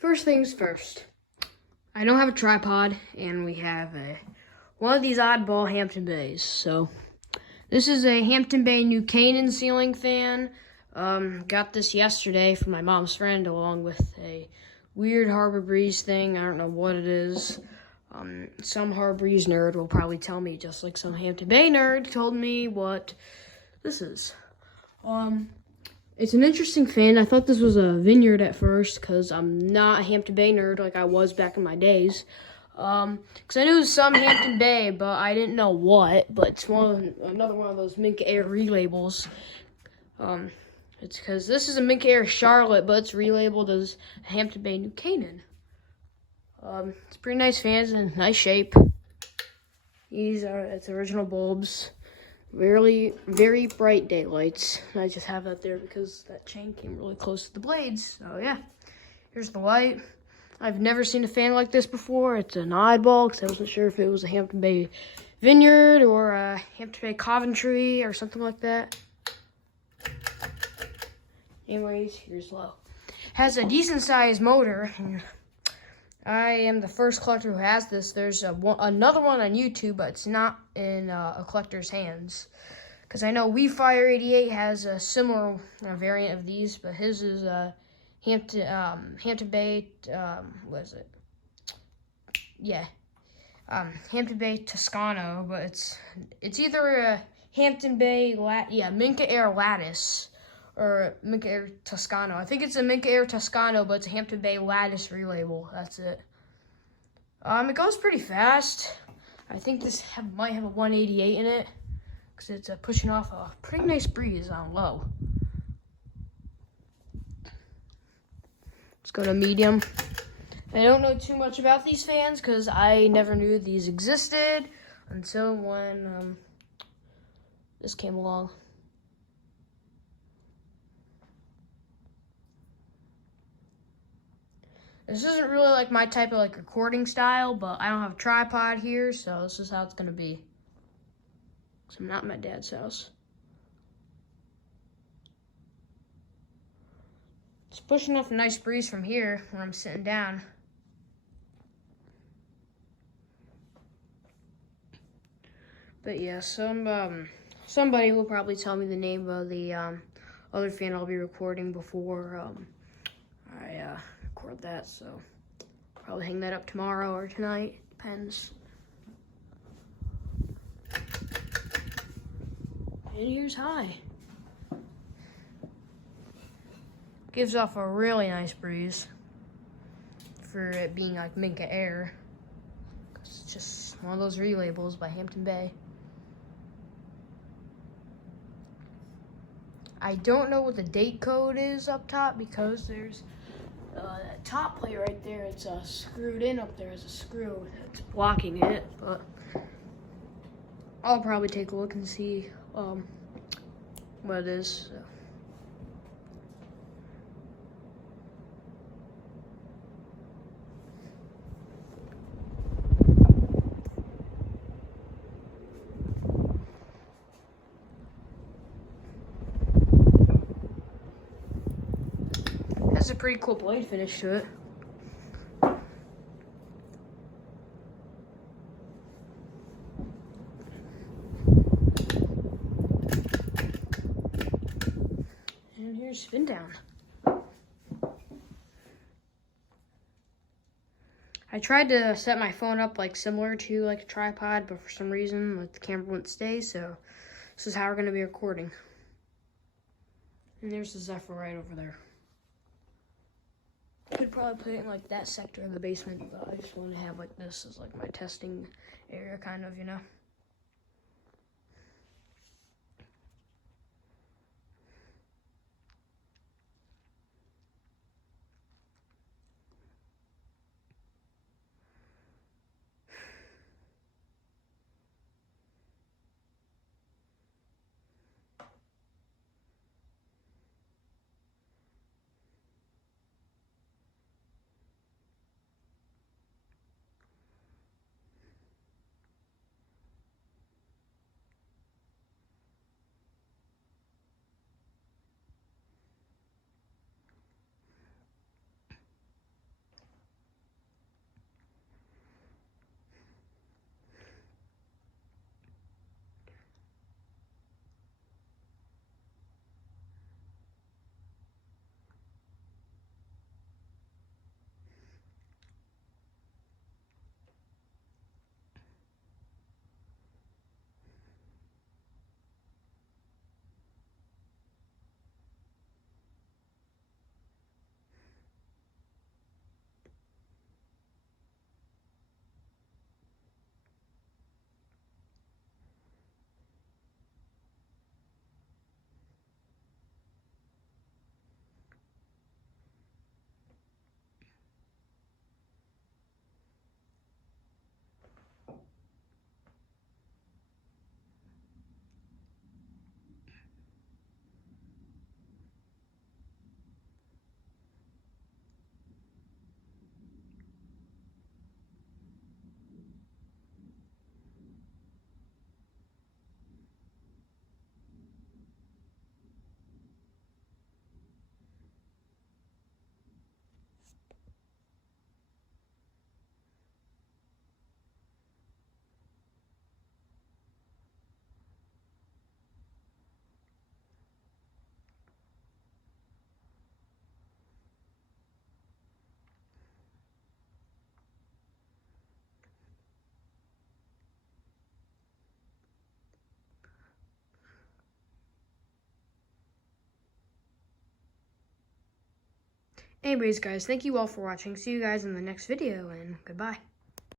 First things first, I don't have a tripod, and we have one of these oddball Hampton Bays. So this is a Hampton Bay new Canaan ceiling fan. Got this yesterday from my mom's friend, along with a weird Harbor Breeze thing. I don't know what it is. Some Harbor Breeze nerd will probably tell me, just like some Hampton Bay nerd told me what this is. It's an interesting fan. I thought this was a Vineyard at first because I'm not a Hampton Bay nerd like I was back in my days. Because I knew some Hampton Bay, but I didn't know what. But it's another one of those Minka Aire relabels. It's because this is a Minka Aire Charlotte, but it's relabeled as Hampton Bay New Canaan. It's pretty nice fans in nice shape. It's original bulbs. Very bright daylights. I just have that there because that chain came really close to the blades. So yeah, here's the light. I've never seen a fan like this before. It's an oddball because I wasn't sure if it was a Hampton Bay Vineyard or a Hampton Bay Coventry or something like that. Anyways, here's low. Has a decent sized motor, and I am the first collector who has this. There's another one on YouTube, but it's not in a collector's hands. Because I know WeFire88 has a similar variant of these, but his is Hampton Bay, what is it? Yeah, Hampton Bay Toscano, but it's either a Hampton Bay, Minka Aire Lattice, or Minka Aire Toscano. I think it's a Minka Aire Toscano, but it's a Hampton Bay Lattice relabel. That's it. It goes pretty fast. I think this might have a 188 in it, because it's pushing off a pretty nice breeze on low. Let's go to medium. I don't know too much about these fans, because I never knew these existed until when this came along. This isn't really like my type of recording style, but I don't have a tripod here, so this is how it's gonna be. Because I'm not at my dad's house. It's pushing off a nice breeze from here when I'm sitting down. But yeah, somebody will probably tell me the name of the other fan I'll be recording before I record that, so probably hang that up tomorrow or tonight, depends. And here's high. Gives off a really nice breeze for it being like Minka Aire. It's just one of those relabels by Hampton Bay. I don't know what the date code is up top because there's that top plate right there. It's screwed in up there as a screw that's blocking it, but I'll probably take a look and see what it is. So. Has a pretty cool blade finish to it. And here's spin down. I tried to set my phone up similar to a tripod, but for some reason the camera wouldn't stay, so this is how we're gonna be recording. And there's the Zephyr right over there. Could probably put it in that sector in the basement, but I just want to have this as my testing area, kind of, you know. Anyways, guys, thank you all for watching. See you guys in the next video, and goodbye.